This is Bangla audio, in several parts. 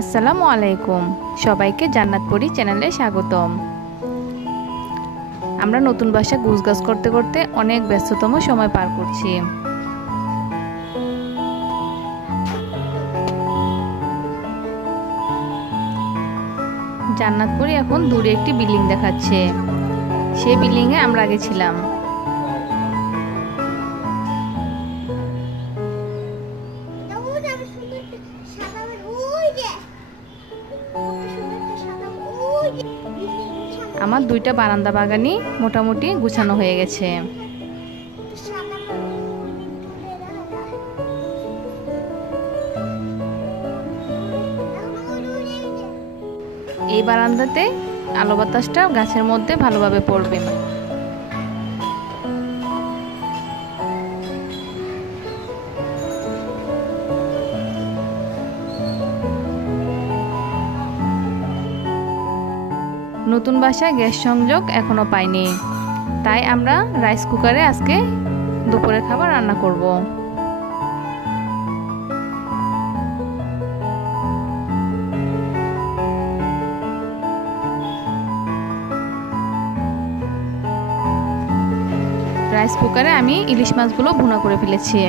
আসসালামু আলাইকুম, সবাইকে জান্নাতপুরি চ্যানেলে স্বাগতম। আমরা নতুন বাসা গুছগাছ করতে করতে অনেক ব্যস্ততম সময় পার করছি। জান্নাতপুরি এখন দূরে একটি বিল্ডিং দেখাচ্ছে, সেই বিল্ডিংয়ে আমরা আগে ছিলাম। আমার দুইটা বারান্দা বাগানই মোটামুটি গুছানো হয়ে গেছে। এই বারান্দাতে আলো বাতাসটা গাছের মধ্যে ভালোভাবে পড়বে। নতুন বাসায় গ্যাস সংযোগ এখনো পাইনি, তাই আমরা রাইস কুকারে আজকে দুপুরের খাবার রান্না করব। রাইস কুকারে আমি ইলিশ মাছগুলো ভুনা করে ফেলেছি।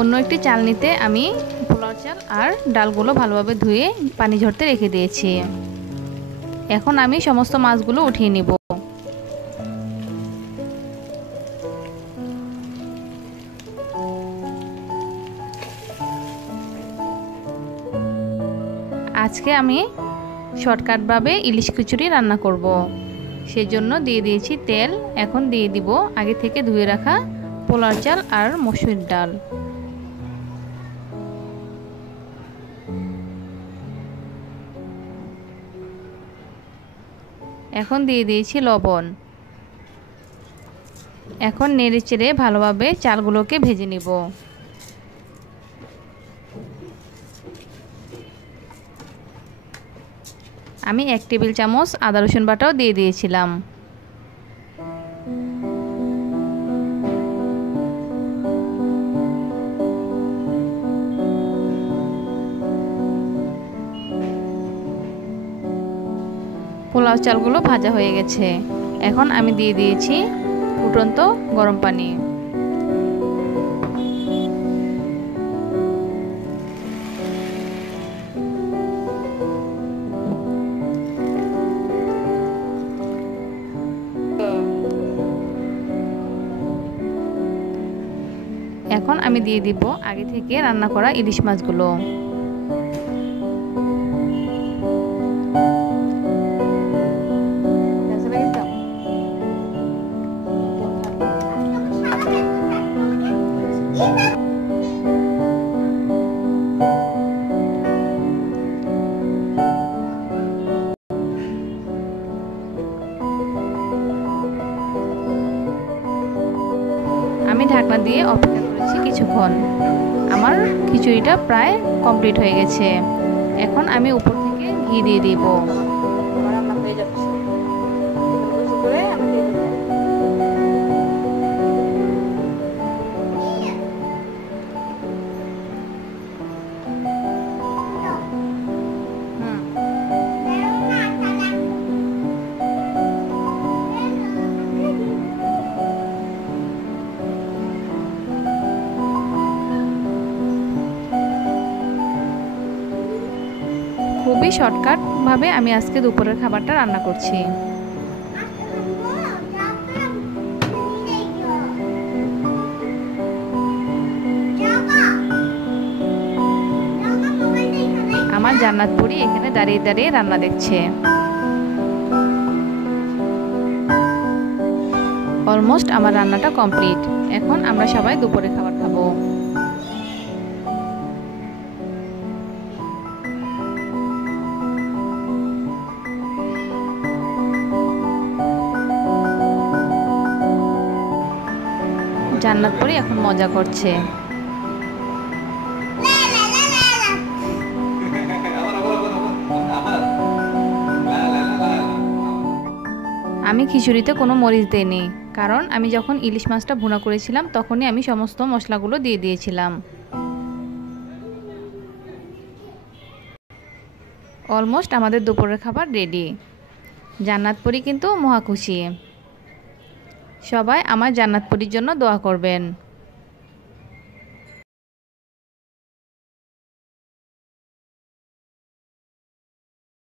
অন্য একটি চালনিতে আমি পোলাও চাল আর ডালগুলো ভালোভাবে ধুয়ে পানি ঝরতে রেখে দিয়েছি। এখন আমি সমস্ত মাছগুলো উঠিয়ে নিব। আজকে আমি শর্টকাটভাবে ইলিশ খিচুড়ি রান্না করব। সেজন্য দিয়ে দিয়েছি তেল। এখন দিয়ে দিব আগে থেকে ধুয়ে রাখা পোলাও চাল আর মসুর ডাল। এখন দিয়ে দিয়েছি লবণ। এখন নেড়ে চেড়ে ভালোভাবে চালগুলোকে ভেজে নিব। আমি 1 টেবিল চামচ আদা রসুন বাটাও দিয়ে দিয়েছিলাম। পোলাও চালগুলো ভাজা হয়ে গেছে। এখন আমি দিয়ে দিয়েছি ফুটন্ত গরম পানি। এখন আমি দিয়ে দিব আগে থেকে রান্না করা ইলিশ মাছগুলো। আমি ঢাকনা দিয়ে অপেক্ষা করেছি কিছুক্ষণ। আমার খিচুড়িটা প্রায় কমপ্লিট হয়ে গেছে। এখন আমি উপর থেকে ঘি দিয়ে দিব। খুবই শর্টকাটভাবে আমি আজকে দুপুরের খাবারটা রান্না করছি। আমার জান্নাতপুরি এখানে দাঁড়িয়ে দাঁড়িয়ে রান্না দেখছে। অলমোস্ট আমার রান্নাটা কমপ্লিট। এখন আমরা সবাই দুপুরে খাবার খাবো। জান্নাতপুরি এখন মজা করছে। আমি খিচুড়িতে কোনো মরিচ দেইনি, কারণ আমি যখন ইলিশ মাছটা ভুনা করেছিলাম তখনই আমি সমস্ত মশলাগুলো দিয়ে দিয়েছিলাম। অলমোস্ট আমাদের দুপুরের খাবার রেডি। জান্নাতপুরি কিন্তু মহা খুশি। সবাই আমার জান্নাতপুরির জন্য দোয়া করবেন।